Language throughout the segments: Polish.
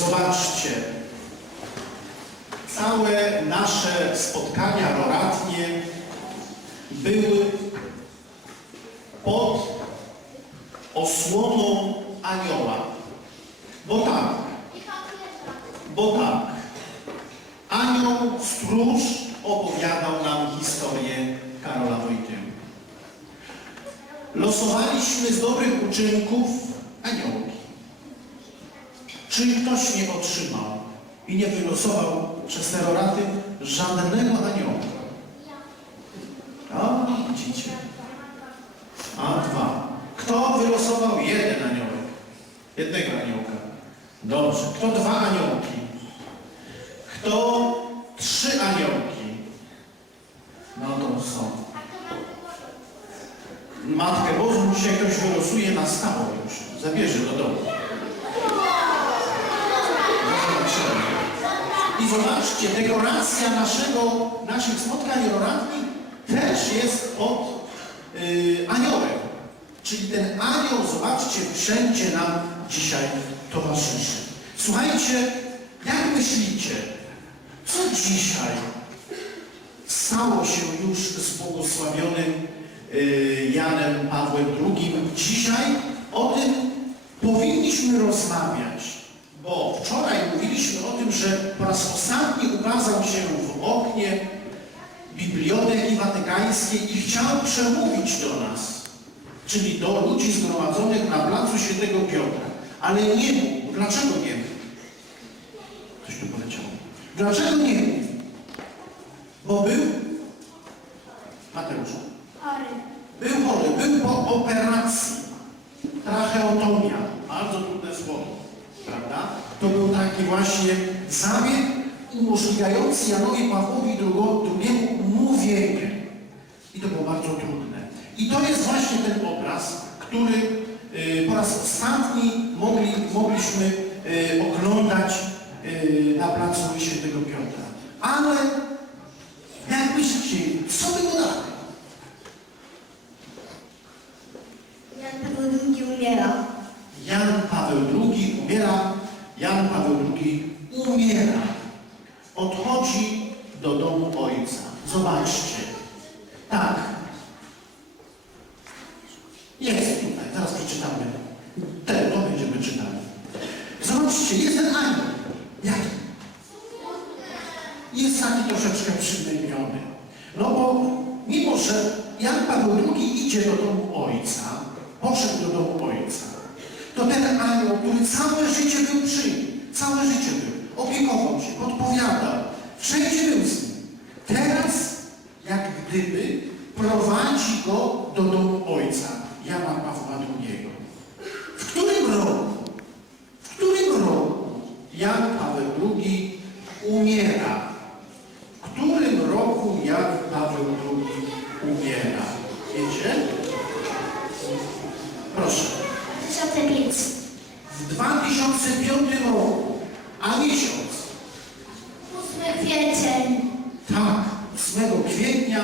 Zobaczcie, całe nasze spotkania roratnie były pod osłoną anioła. Bo tak, bo tak, anioł stróż opowiadał nam historię Karola Wojtyły. Losowaliśmy z dobrych uczynków. Czy ktoś nie otrzymał i nie wylosował przez te roraty żadnego aniołka? A, widzicie. A dwa. Kto wylosował jeden aniołek? Jednego aniołka. Dobrze. Kto dwa aniołki? Kto trzy aniołki? No to są. Matkę Bożą dzisiaj ktoś wylosuje na stałe już. Zabierze do domu. I zobaczcie, dekoracja naszego, naszych spotkań roratnych też jest pod yy, aniołem. Czyli ten anioł, zobaczcie, wszędzie nam dzisiaj towarzyszy. Słuchajcie, jak myślicie, co dzisiaj stało się już z błogosławionym y, Janem Pawłem II. Dzisiaj o tym powinniśmy rozmawiać, bo wczoraj mówiliśmy o tym, że po raz ostatni ukazał się w oknie Biblioteki Watykańskiej i chciał przemówić do nas, czyli do ludzi zgromadzonych na placu Świętego Piotra. Ale nie mógł. Dlaczego nie mógł? Coś tu poleciało. Dlaczego nie mógł? Bo był Mateuszu. Był chory, był po operacji. Tracheotomia. Bardzo trudne słowo. Prawda? To był taki właśnie zabieg umożliwiający Janowi Pawłowi II mówienie. I to było bardzo trudne. I to jest właśnie ten obraz, który y, po raz ostatni mogli, mogliśmy y, oglądać y, na placu Świętego Piotra. Ale jak myślicie, co było dalej? Jan Paweł II umiera. Jan Paweł II umiera, Jan Paweł II umiera. Odchodzi do domu ojca. Zobaczcie. Tak. Jest tutaj, zaraz przeczytamy. Te, to będziemy czytali. Zobaczcie, jest ten anioł. Jaki? Jest taki troszeczkę przygnębiony. No bo mimo, że Jan Paweł II idzie do domu ojca, poszedł do domu ojca, to ten anioł, który całe życie był przy nim, całe życie był, opiekował się, podpowiadał, wszędzie był z nim. Teraz, jak gdyby, prowadzi go do domu ojca, Jana Pawła II. W którym roku, w którym roku Jan Paweł II umiera? W którym roku Jan Paweł II umiera? Wiecie? Proszę. Szatepiec. W 2005 roku, a miesiąc, 8 kwiecień. tak, 8 kwietnia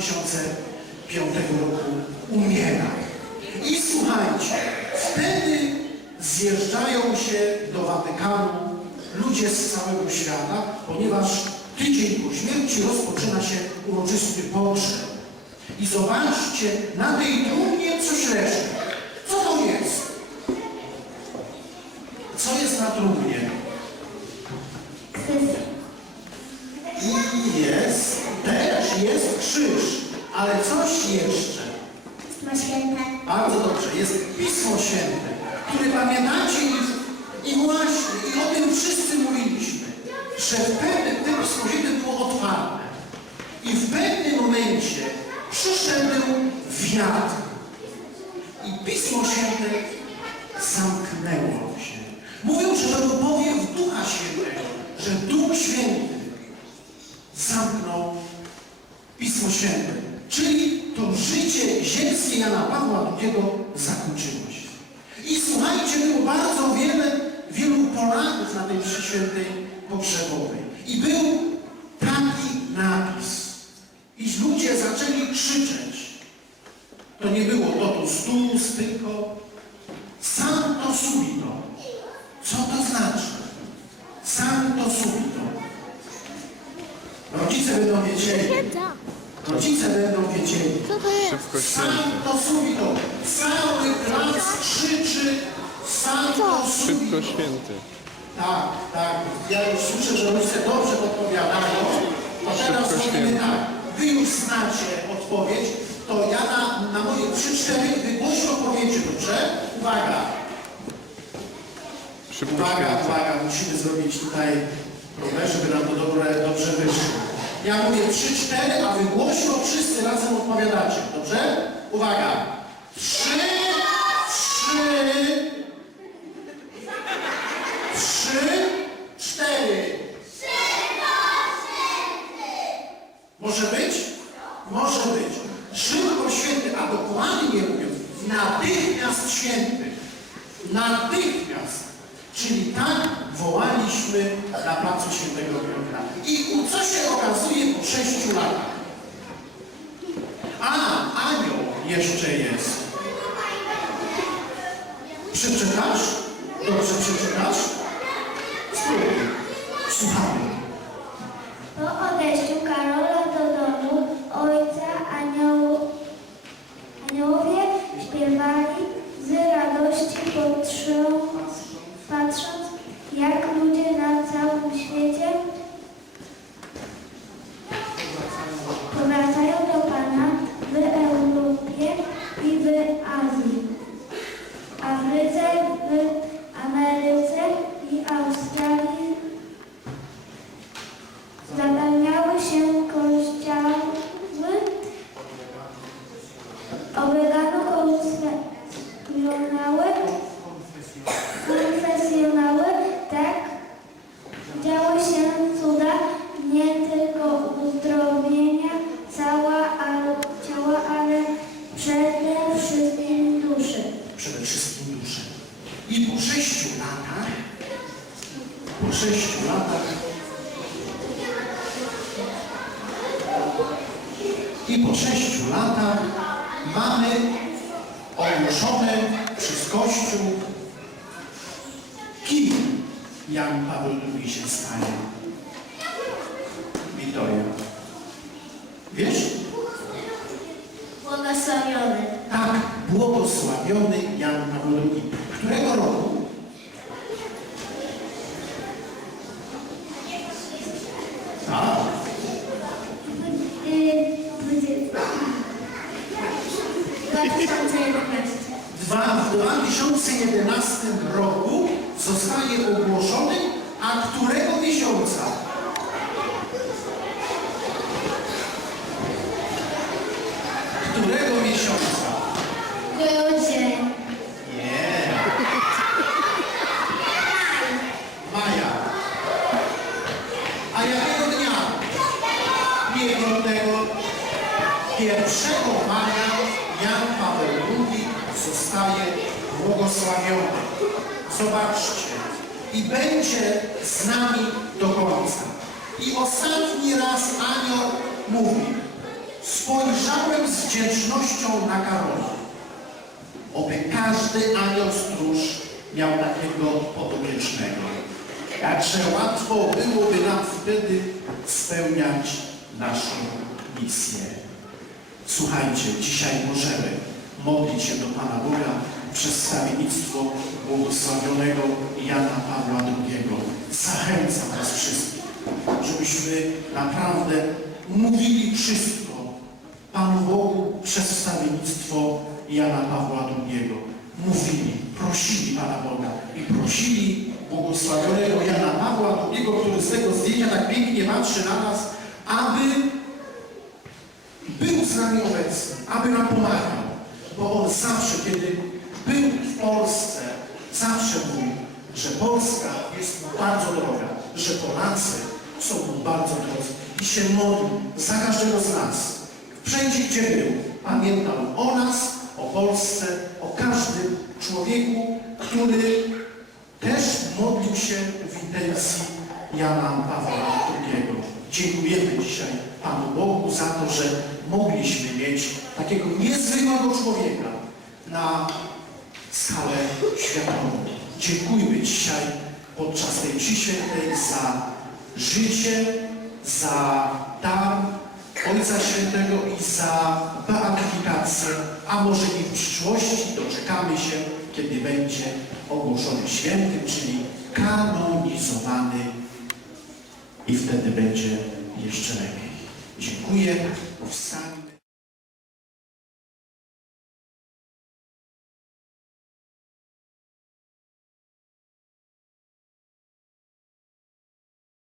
2005 roku umiera. I słuchajcie, wtedy zjeżdżają się do Watykanu ludzie z całego świata, ponieważ tydzień po śmierci rozpoczyna się uroczysty pogrzeb. I zobaczcie, na tej trumnie coś leży. Co to jest? Co jest na trumnie? Krzyż. I jest, też jest krzyż, ale coś jeszcze. Ma święte. Bardzo dobrze, jest Pismo Które pamiętacie i, i właśnie, i o tym wszyscy mówiliśmy, że w pewnym, Pismo Święte było otwarte i w pewnym momencie przyszedł wiatr i Pismo Święte zamknęło się. Mówią, że to był powiew Ducha Świętego, że Duch Święty zamknął Pismo Święte. Czyli to życie ziemskie Jana Pawła II zakończyło. I słuchajcie, było bardzo wiele, wielu Polaków na tej mszy świętej pogrzebowej. I był taki napis. I ludzie zaczęli krzyczeć. To nie było totus tuus, tylko santo subito. Co to znaczy? Rodzice będą wiedzieli. Co to jest? Szybko Sam święty. to subito. Cały plac krzyczy Sam to Szybko subito. święty. Tak, tak. Ja już słyszę, że rodzice dobrze podpowiadają. To teraz Szybko mówimy święty. tak. Wy już znacie odpowiedź, to ja na, na moje trzy, cztery wy głośno powiecie, dobrze? Uwaga. Szybko Uwaga, święty. uwaga, musimy zrobić tutaj żeby nam to dobre, dobrze wyszło. Ja mówię 3-4, a wy głośno wszyscy razem odpowiadacie, dobrze? Uwaga. 3, 3, 3, 4. Może być? Może być. Szybko święty, a dokładnie mówiąc, natychmiast święty. Natychmiast. Czyli tak wołaliśmy na placu świętego Piotra. I co się okazuje po sześciu latach? A, anioł jeszcze jest. Przeczytasz? Dobrze przeczytasz? Spróbuj. Słuchamy. Po odejściu Karola do domu ojca anioł, aniołowie śpiewali z radości patrząc, patrząc jak ludzie na całym świecie powracają do Pana w Europie i w Azji, Afryce, w Ameryce i Australii Zapełniały się kościoły, oblegano konfesjonały, konfesjonały, tak działy się cuda, nie tylko uzdrowienia cała, ale, ciała, ale przede wszystkim duszy. Przede wszystkim duszę. I po sześciu latach, po sześciu latach i po sześciu latach mamy ogłoszone przez Kościół, kim Jan Paweł II się stanie. Wiktoria. Wiesz? Błogosławiony. Tak, błogosławiony Jan Paweł II. Którego roku? Tak, Y, dwudziesty. 2011. Dwa- w 2011 roku zostaje ogłoszony, a którego miesiąca? Którego miesiąca? Grudzień. Nie. Maja. A jakiego dnia? Piątego. Pierwszego maja Jan Paweł II zostaje błogosławiony. Zobaczcie. I będzie z nami do końca. I ostatni raz anioł mówi. Spojrzałem z wdzięcznością na Karola. Oby każdy anioł stróż miał takiego podopiecznego. Jakże łatwo byłoby nam wtedy spełniać naszą misję. Słuchajcie, dzisiaj możemy modlić się do Pana Boga przez stawiennictwo błogosławionego Jana Pawła II. Zachęcam Was wszystkich, żebyśmy naprawdę mówili wszystko Panu Bogu przez wstawiennictwo Jana Pawła II. Mówili, prosili Pana Boga i prosili błogosławionego Jana Pawła II, który z tego zdjęcia tak pięknie patrzy na nas, aby był z nami obecny, aby nam pomagał. Bo on zawsze, kiedy był w Polsce, zawsze mówił, że Polska jest mu bardzo droga, że Polacy są mu bardzo drodzy i się modlił za każdego z nas. Wszędzie, gdzie był, pamiętał o nas, o Polsce, o każdym człowieku, który też modlił się w intencji Jana Pawła II. Dziękujemy dzisiaj Panu Bogu za to, że mogliśmy mieć takiego niezwykłego człowieka na skalę światową. Dziękujmy dzisiaj podczas tej świętej za życie, za dar, Ojca Świętego i za beatyfikację, a może i w przyszłości doczekamy się, kiedy będzie ogłoszony świętym, czyli kanonizowany i wtedy będzie jeszcze lepiej. Dziękuję. Powstanie.